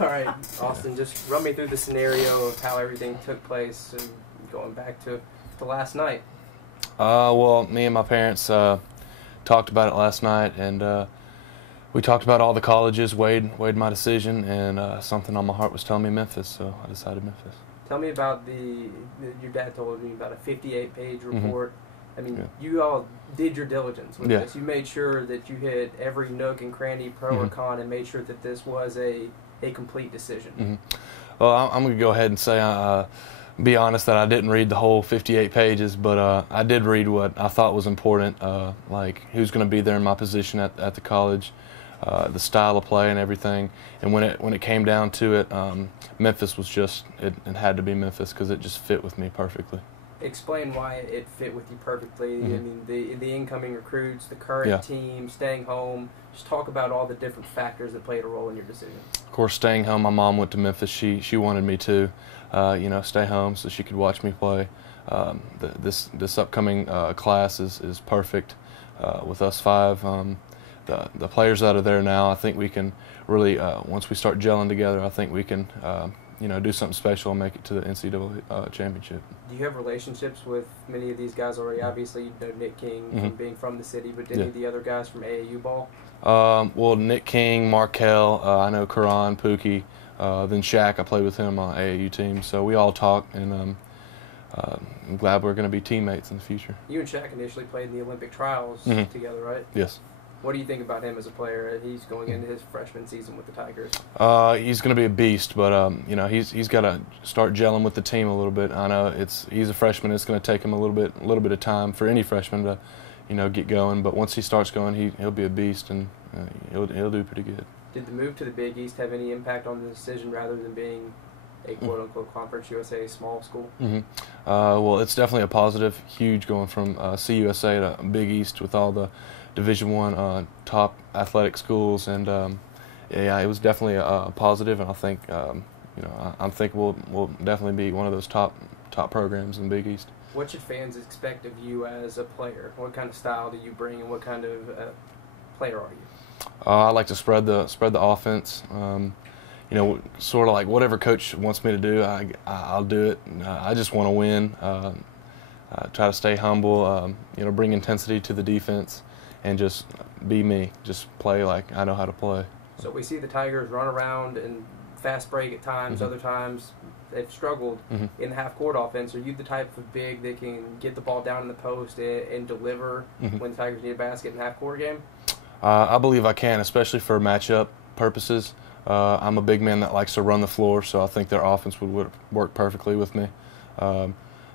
All right, Austin, just run me through the scenario of how everything took place and going back to last night. Well, me and my parents talked about it last night, and we talked about all the colleges, weighed my decision, and something on my heart was telling me Memphis, so I decided Memphis. Tell me about your dad told me about a 58-page report. Mm-hmm. I mean, Yeah. you all did your diligence with Yeah. this. You made sure that you hit every nook and cranny, pro or Mm-hmm. con, and made sure that this was a complete decision. Mm-hmm. Well, I'm going to go ahead and say, be honest, that I didn't read the whole 58 pages, but I did read what I thought was important, like who's going to be there in my position at the college, the style of play and everything. And when it came down to it, Memphis was just, it had to be Memphis because it just fit with me perfectly. Explain why it fit with you perfectly. Mm-hmm. I mean, the incoming recruits, the current Yeah. team, staying home. Just talk about all the different factors that played a role in your decision. Of course, staying home. My mom went to Memphis. She wanted me to, stay home so she could watch me play. This upcoming class is perfect with us five. The players that are there now, I think we can really, once we start gelling together, I think we can, do something special and make it to the NCAA championship. Do you have relationships with many of these guys already? Obviously, you know Nick King Mm-hmm. from being from the city, but did any Yeah. of the other guys from AAU ball? Well, Nick King, Markel, I know Karan, Pookie, then Shaq. I played with him on AAU team, so we all talk, and I'm glad we're going to be teammates in the future. You and Shaq initially played in the Olympic trials Mm-hmm. together, right? Yes. What do you think about him as a player? He's going into his freshman season with the Tigers. He's going to be a beast, but he's got to start gelling with the team a little bit. I know he's a freshman. It's going to take him a little bit of time for any freshman to, get going. But once he starts going, he'll be a beast, and he'll do pretty good. Did the move to the Big East have any impact on the decision, rather than being a quote-unquote Conference USA small school? Mm-hmm. Well, it's definitely a positive. Huge going from CUSA to Big East with all the Division I top athletic schools, and yeah, it was definitely a positive. And I think I'm thinking we'll definitely be one of those top programs in Big East. What should fans expect of you as a player? What kind of style do you bring, and what kind of player are you? I like to spread the offense. Sort of like whatever coach wants me to do, I'll do it. I just want to win. Try to stay humble. Bring intensity to the defense, and just be me. Just play like I know how to play. So we see the Tigers run around and fast break at times. Mm-hmm. Other times they've struggled Mm-hmm. in the half-court offense. Are you the type of big that can get the ball down in the post and deliver Mm-hmm. when the Tigers need a basket in a half-court game? I believe I can, especially for matchup purposes. I'm a big man that likes to run the floor, so I think their offense would work perfectly with me.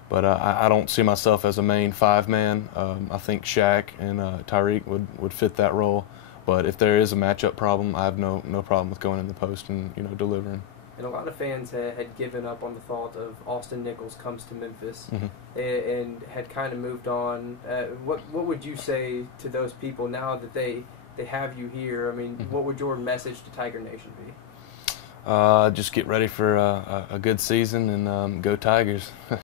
But I don't see myself as a main five-man. I think Shaq and Tyreek would fit that role. But if there is a matchup problem, I have no problem with going in the post and delivering. And a lot of fans had given up on the thought of Austin Nichols comes to Memphis, Mm-hmm. and had kind of moved on. What would you say to those people now that they have you here? I mean, Mm-hmm. what would your message to Tiger Nation be? Just get ready for a good season and go Tigers.